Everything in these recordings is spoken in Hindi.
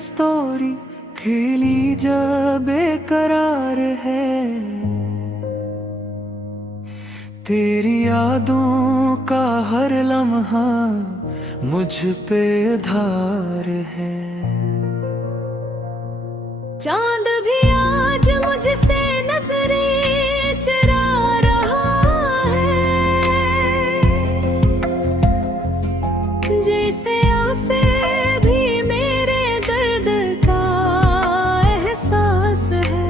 स्टोरी खेली जब बेकरार है। तेरी यादों का हर लम्हा मुझ पे धार है। चांद भी आज मुझसे नजरें चुरा रहा है, जैसे आसे भी मेरे दर्द का एहसास है।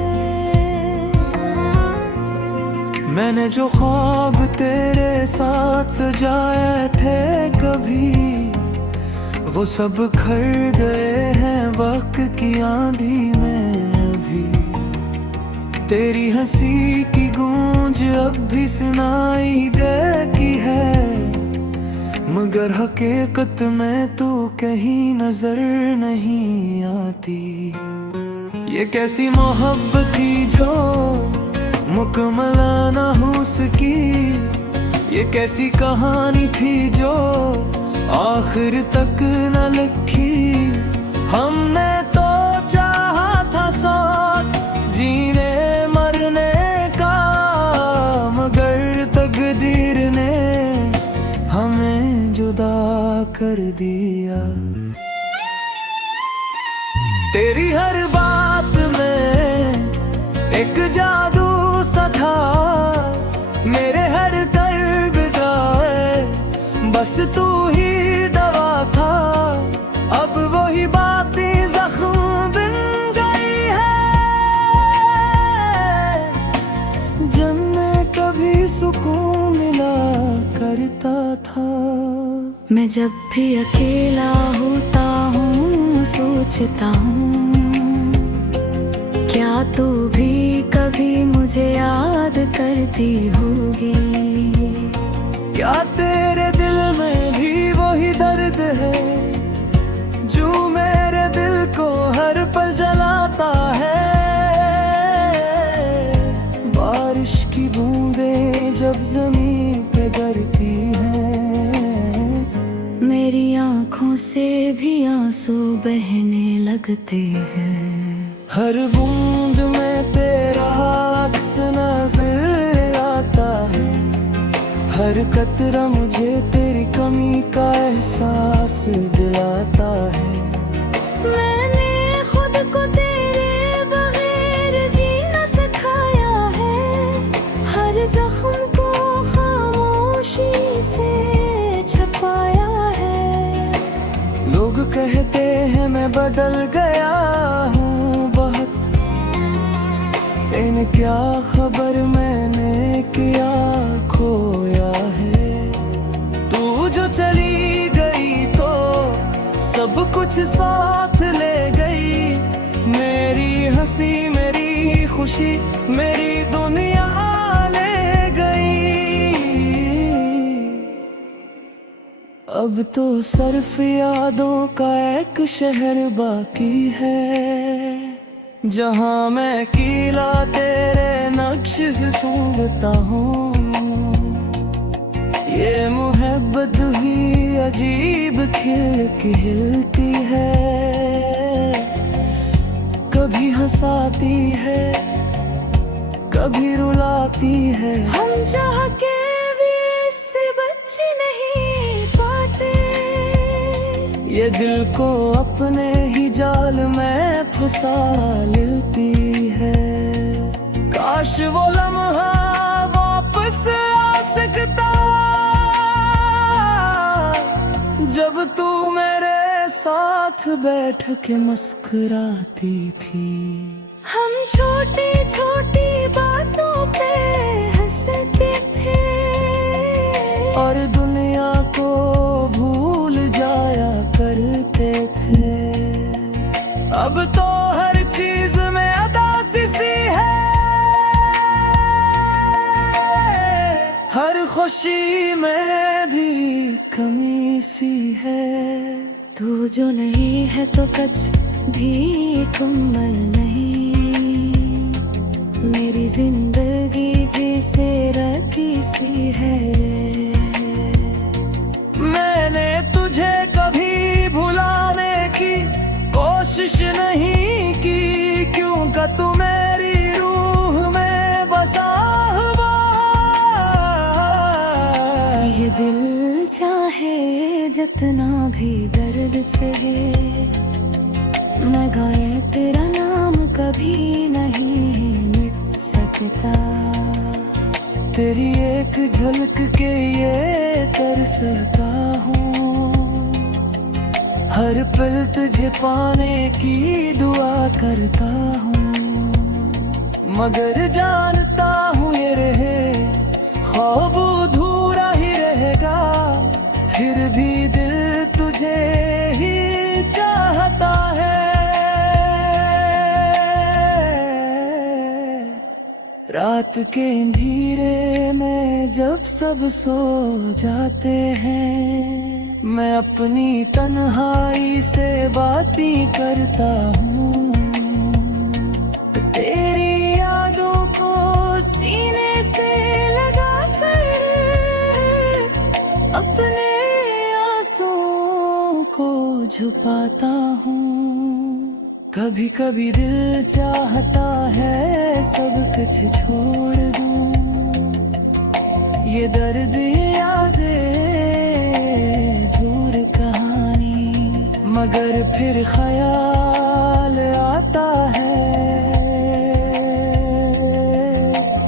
मैंने जो ख्वाब तेरे साथ सजाए थे कभी, वो सब खर गए हैं वक्त की आंधी में अभी। तेरी हंसी की गूंज अब भी सुनाई देती है, मगर हकीकत में तू कहीं नजर नहीं आती। ये कैसी मोहब्बत थी जो मुकम्मल ना हो सकी, ये कैसी कहानी थी जो आखिर तक न लिखी। हमने तो चाहा था साथ जीने मरने का, मगर तकदीर ने हमें जुदा कर दिया। तेरी हर बात में एक जादू सा था, मेरे हर दर्द का बस तू ही दवा था। अब वही बातें जख्म बन गई है, जब मैं कभी सुकून मिला करता था। मैं जब भी अकेला होता हूँ सोचता हूँ, क्या तू भी कभी मुझे याद करती होगी। क्या तेरे दिल में भी वही दर्द है जो मेरे दिल को हर पल जलाता है। बारिश की बूंदें जब जमीन पे गिरती हैं, मेरी आँखों से भी आंसू बहने लगते हैं। हर बूंद में तेरा अक्स नजर आता है, हर कतरा मुझे तेरी कमी का एहसास दिलाता है। मैंने खुद को तेरे बगैर जीना सिखाया है, हर जख्म को खामोशी से छुपाया है। लोग कहते हैं मैं बदल गया हूँ बहुत, इन्हें क्या खबर मैंने किया खोया है। तू जो चली गई तो सब कुछ साथ ले गई, मेरी हंसी मेरी खुशी मेरी दुनिया ले गई। अब तो सिर्फ यादों का एक शहर बाकी है, जहाँ मैं कीला तेरे नक्श सूंघता हूँ। ये मोहब्बत ही अजीब खिल के हिलती है, कभी हंसाती है कभी रुलाती है। हम चाह के भी इससे बच नहीं पाते, ये दिल को अपने ही जाल में फंसा लेती है। काश वो लम्हा वापस आ सकता जब तू मेरे साथ बैठ के मुस्कुराती थी। हम छोटी छोटी बातों पे हंसते थे, और दुनिया को भूल जाया करते थे। अब तो हर चीज में उदासी सी है, हर खुशी में भी कमी सी है। तू जो नहीं है तो कुछ भी मुकम्मल नहीं, मेरी जिंदगी जिसे रखी सी है। मैंने तुझे कभी भुलाने की कोशिश का तू मेरी रूह में बसा हुआ। ये दिल चाहे जितना भी दर्द सहे, मैं गाए तेरा नाम कभी नहीं मिट सकता। तेरी एक झलक के ये तरसता हूँ, हर पल तुझे पाने की दुआ करता हूँ। मगर जानता हूँ ये रहे ख्वाब अधूरा ही रहेगा, फिर भी दिल तुझे ही चाहता है। रात के अंधेरे में जब सब सो जाते हैं, मैं अपनी तन्हाई से बातें करता हूँ। तेरी यादों को सीने से लगा कर अपने आंसुओं को छुपाता हूँ। कभी कभी दिल चाहता है सब कुछ छोड़ दूँ, ये दर्द ये यादें दूर कहानी। मगर फिर ख्याल आता है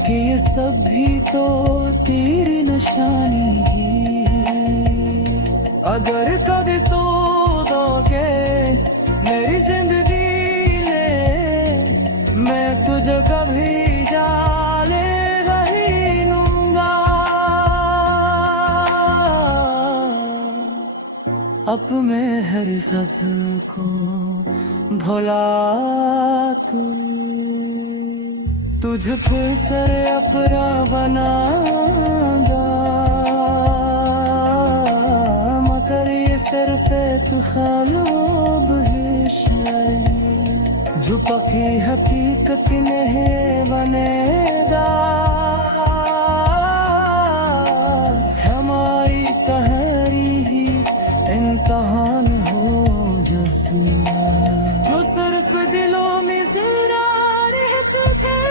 कि ये सब भी तो तेरी निशानी ही है। अगर कभी तो दोगे मेरी जिंदगी ले, मैं तुझे कभी जाले नहीं लूंगा। अब मैं हर सच को भुला तू, तुझे फिर सर अपना बनाऊंगा। मगर ये सिर्फ एक ख्वाब है शायद, जो पक्की हकीकत नहीं बनेगा। हमारी तहरी इम्तहान हो जैसी, जो सिर्फ दिलों में जरा रहते थे।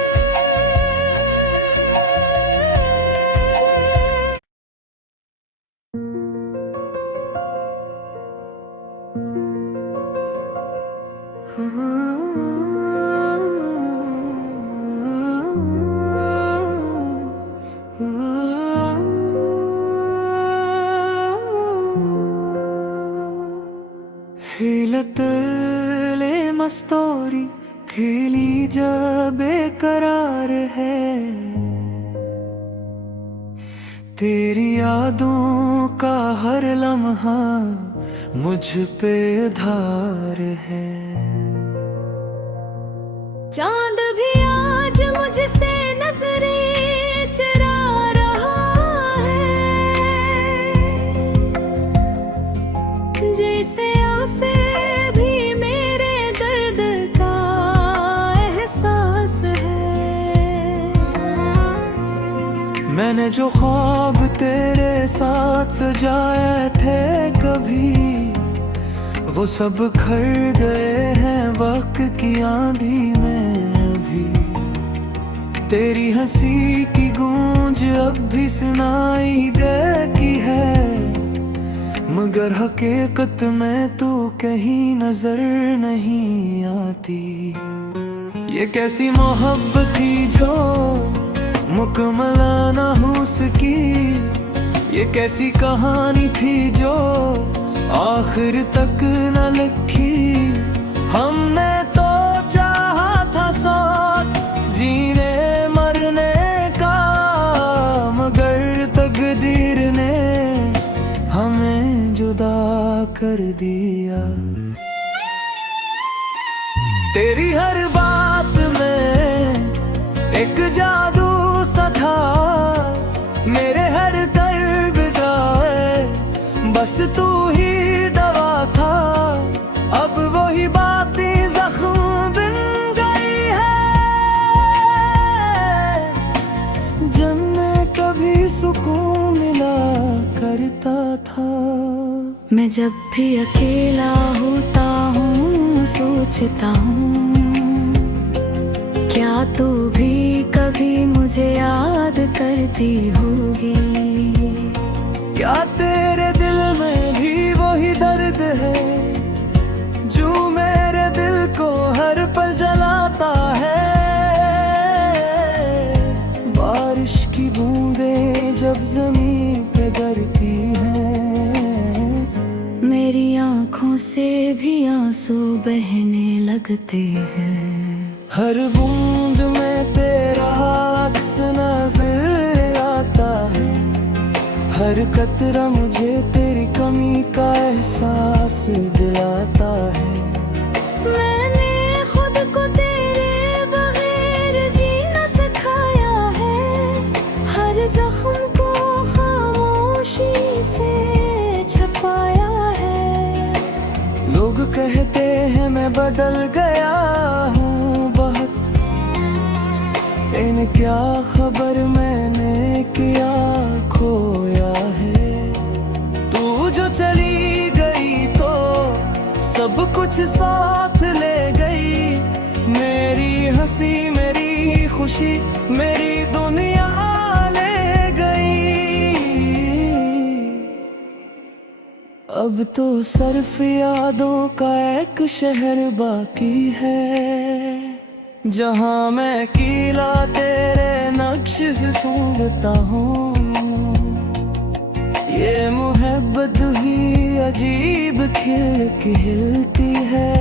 हिलतले मस्तूरी खेली जब बेकरार है, तेरी यादों का हर लम्हा मुझ पे धार है। चांद भी आज मुझसे नजरें चुरा रहा है, जैसे आसे भी मेरे दर्द का एहसास है। मैंने जो ख्वाब तेरे साथ सजाए थे कभी, वो सब खर गए हैं वक्त की आंधी में अभी। तेरी हंसी की गूंज अब भी सुनाई देती है, मगर हकीकत में तू कहीं नजर नहीं आती। ये कैसी मोहब्बत थी जो मुकम्मल ना हो सकी, ये कैसी कहानी थी जो आखिर तक न लिखी। हमने तो चाहा था साथ जीने मरने का, मगर तकदीर ने हमें जुदा कर दिया। तेरी हर बात में एक जादू सा था, मेरे हर दर्द का बस तू ही दवा था। अब वही बातें जख्म बन गई है, जब मैं कभी सुकून मिला करता था। मैं जब भी अकेला होता हूँ सोचता हूँ, क्या तू भी कभी मुझे याद करती होगी? क्या तेरे दिल में भी वही दर्द है जो मेरे दिल को हर पल जलाता है? बारिश की बूंदें जब जमीन पे गिरती हैं, मेरी आँखों से भी आंसू बहने लगते हैं। हर बूंद में तेरा अक्स नजर आता है, हर कतरा मुझे तेरी कमी का एहसास दिलाता है। मैंने खुद को तेरे बगैर जीना सिखाया है, हर जख्म को खामोशी से छुपाया है। लोग कहते हैं मैं बदल गया हूँ बहुत, इन्हें क्या खबर मैंने किया खोया है। तू जो चली गई तो सब कुछ साथ ले गई, मेरी हंसी मेरी खुशी मेरी दुनिया ले गई। अब तो सिर्फ यादों का एक शहर बाकी है, जहाँ मैं कीला तेरे नक्श सूंघता हूँ। ये मोहब्बत ही अजीब खिल के हिलती है,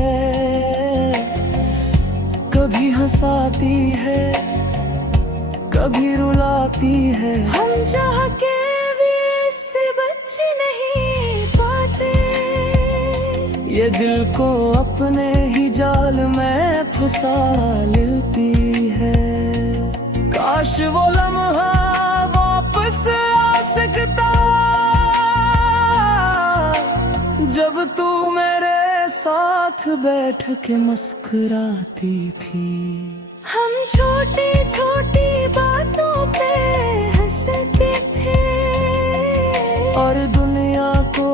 कभी हंसाती है कभी रुलाती है। हम चाह के भी इससे बच नहीं पाते, ये दिल को अपने ही जाल में फंसा लेती है। काश वो लम्हा वापस आ सकता जब तू मेरे साथ बैठ के मुस्कुराती थी। हम छोटी छोटी बातों पे हंसते थे और दुनिया को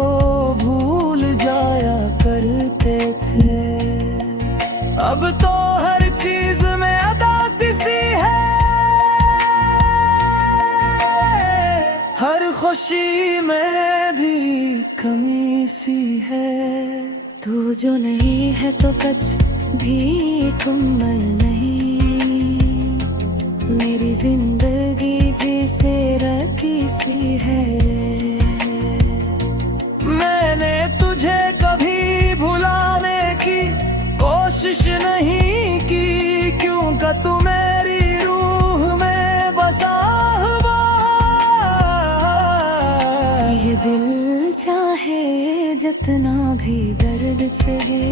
भूल जाया करते थे। अब तो हर चीज में उदासी सी है, हर खुशी में भी कमी सी है। तू जो नहीं है तो कुछ भी मुकम्मल नहीं, मेरी जिंदगी जिसे रखी सी है। मैंने तुझे कभी भुलाने की कोशिश नहीं की, क्योंकि तू मेरी रूह में बसा हुआ। ये दिल चाहे जितना भी दर्द सहे,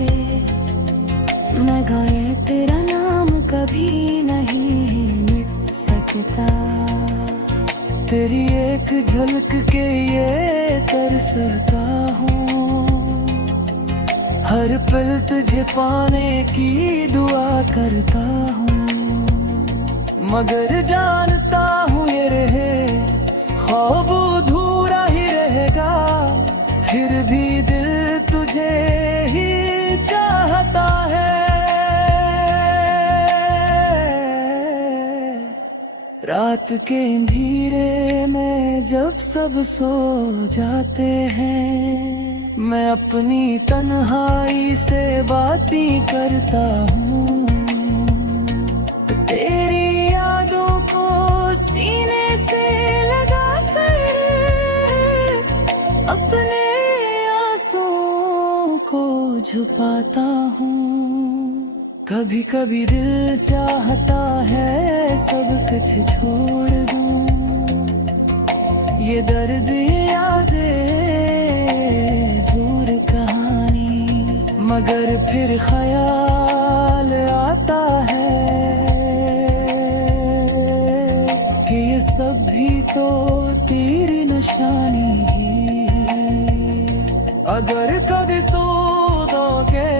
मैं गाए तेरा नाम कभी नहीं मिट सकता। तेरी एक झलक के ये तरसता हूँ, हर पल तुझे पाने की दुआ करता हूँ। मगर जानता हूँ ये रहे ख्वाब अधूरा ही रहेगा, फिर भी दिल तुझे ही चाहता है। रात के अंधेरे में जब सब सो जाते हैं, मैं अपनी तन्हाई से बातें करता हूँ। तेरी यादों को सीने से लगा कर अपने आंसुओं को छुपाता हूँ। कभी कभी दिल चाहता है सब कुछ छोड़ दूँ, ये दर्द ये यादें दूर कहानी। मगर फिर ख्याल आता है कि ये सब भी तो तेरी निशानी ही है। अगर कभी तो दोगे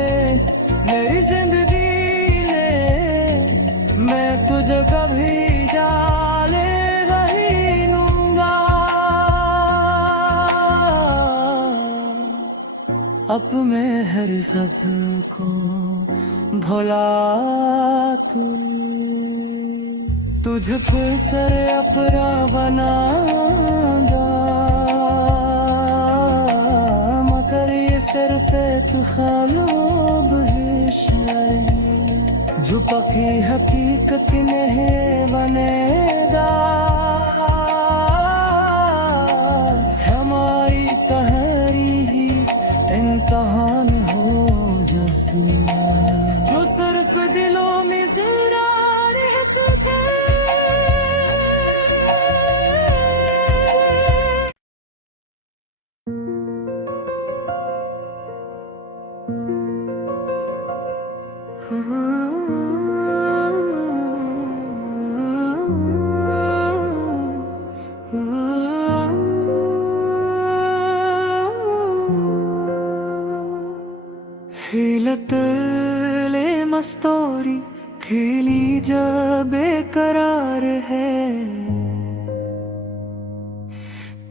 मेरी जिंदगी ले, मैं तुझे कभी जाले नहीं लूंगा। अब मैं हर सच को भुला तू तुझे फिर सर अपरा बनाऊंगा, मगर ये सिर्फ एक ख्वाब है शायद, जो पक्की हकीकत नहीं बनेगा। हमारी तहरीरी इम्तहान हो जैसी, जो सिर्फ दिलों में जरा रहते थे। हिलतले मस्तूरी खेली जब बेकरार है,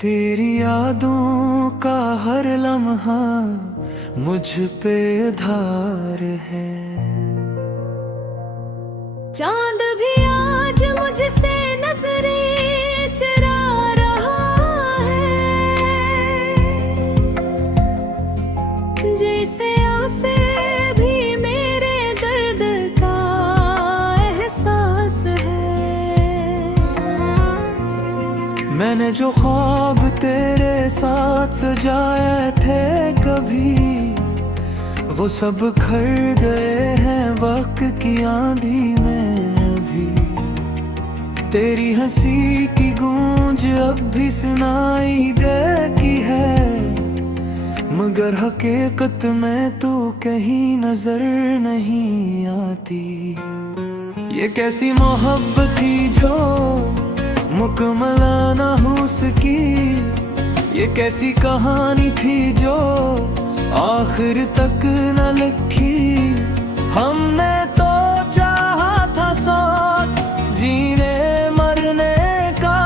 तेरी यादों का हर लम्हा मुझ पे धार है। चांद भी आज मुझसे नजरें चुरा रहा है, जैसे आसे भी मेरे दर्द का एहसास है। मैंने जो ख्वाब तेरे साथ सजाए थे कभी, वो सब खर गए हैं वक्त की आंधी में अभी। तेरी हंसी की गूंज अब भी सुनाई देती है, मगर हकीकत में तू कहीं नजर नहीं आती। ये कैसी मोहब्बत थी जो मुकम्मल ना हो सकी, ये कैसी कहानी थी जो आखिर तक न लिखी। हमने तो चाहा था साथ जीने मरने का,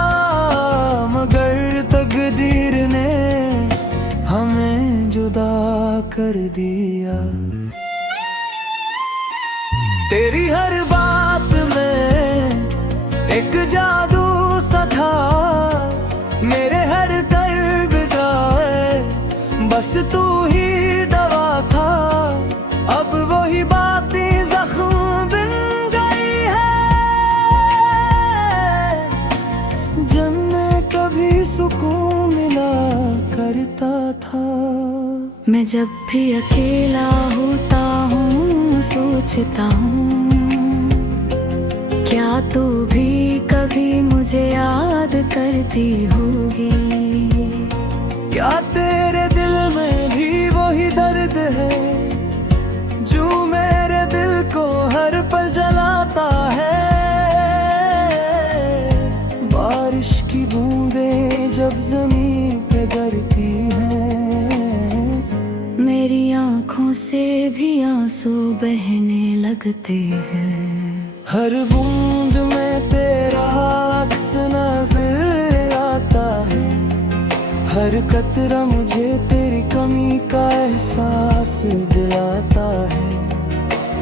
मगर तकदीर ने हमें जुदा कर दिया। तेरी हर बात में एक जादू सा था, मेरे हर दर्द का बस तू ही दवा था। अब वही बातें जख्म बन गई है, जब मैं कभी सुकून मिला करता था। मैं जब भी अकेला होता हूँ सोचता हूँ, क्या तू भी कभी मुझे याद करती होगी। क्या तेरे दिल में भी वही दर्द है जो मेरे दिल को हर पल जलाता है। बारिश की बूंदें जब जमीन पे गिरती हैं, मेरी आँखों से भी आंसू बहने लगते हैं। हर बूंद में तेरा अक्स नजर आता है, हर कतरा मुझे तेरी कमी का एहसास दिलाता है।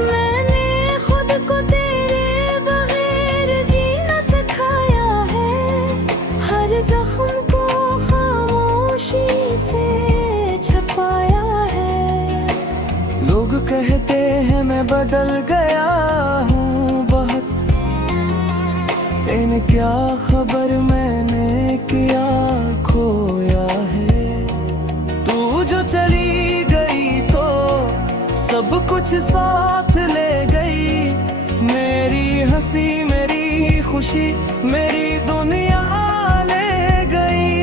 मैंने खुद को तेरे बगैर जीना सिखाया है, हर जख्म को खामोशी से छुपाया है। लोग कहते हैं मैं बदल गया हूँ बहुत, इन्हें क्या खबर मैंने किया खोया है। तू जो चली गई तो सब कुछ साथ ले गई, मेरी हंसी मेरी खुशी मेरी दुनिया ले गई।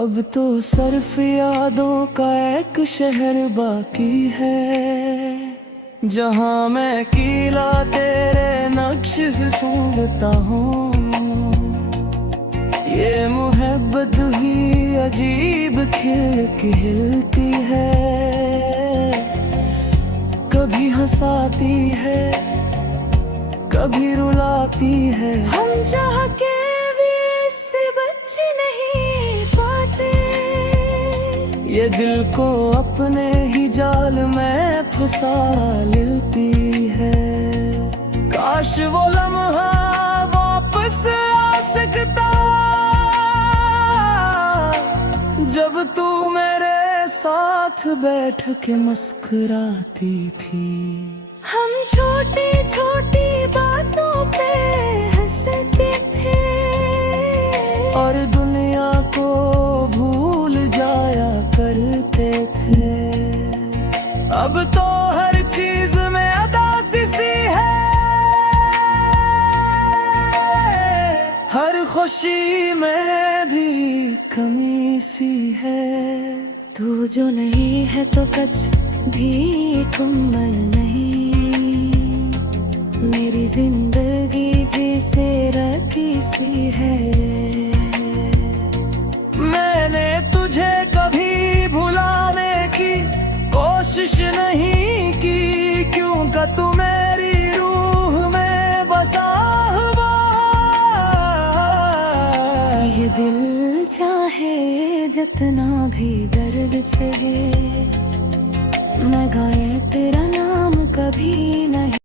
अब तो सिर्फ यादों का एक शहर बाकी है, जहाँ मैं किला तेरे नक्श सूंघता हूँ। ये मोहब्बत ही अजीब खिल खिलती है, कभी हंसाती है कभी रुलाती है। हम चाह के भी इससे बच नहीं पाते, ये दिल को अपने ही जाल में फंसा लेती है। काश वो लम्हा वापस आ सकता जब तू मेरे साथ बैठ के मुस्कुराती थी। हम छोटी छोटी बातों पे हंसते थे और दुनिया को भूल जाया करते थे। अब तो हर चीज में उदासी सी है, हर खुशी में भी कमी सी है। तू जो नहीं है तो कुछ भी मुकम्मल नहीं, मेरी जिंदगी जिसे रखी सी है। मैंने तुझे कभी भुलाने की कोशिश नहीं की, क्योंकि तू मेरी रूह में बसा हुआ। ये दिल चाहे जितना भी दर्द सहे, मैं गाए तेरा नाम कभी नहीं।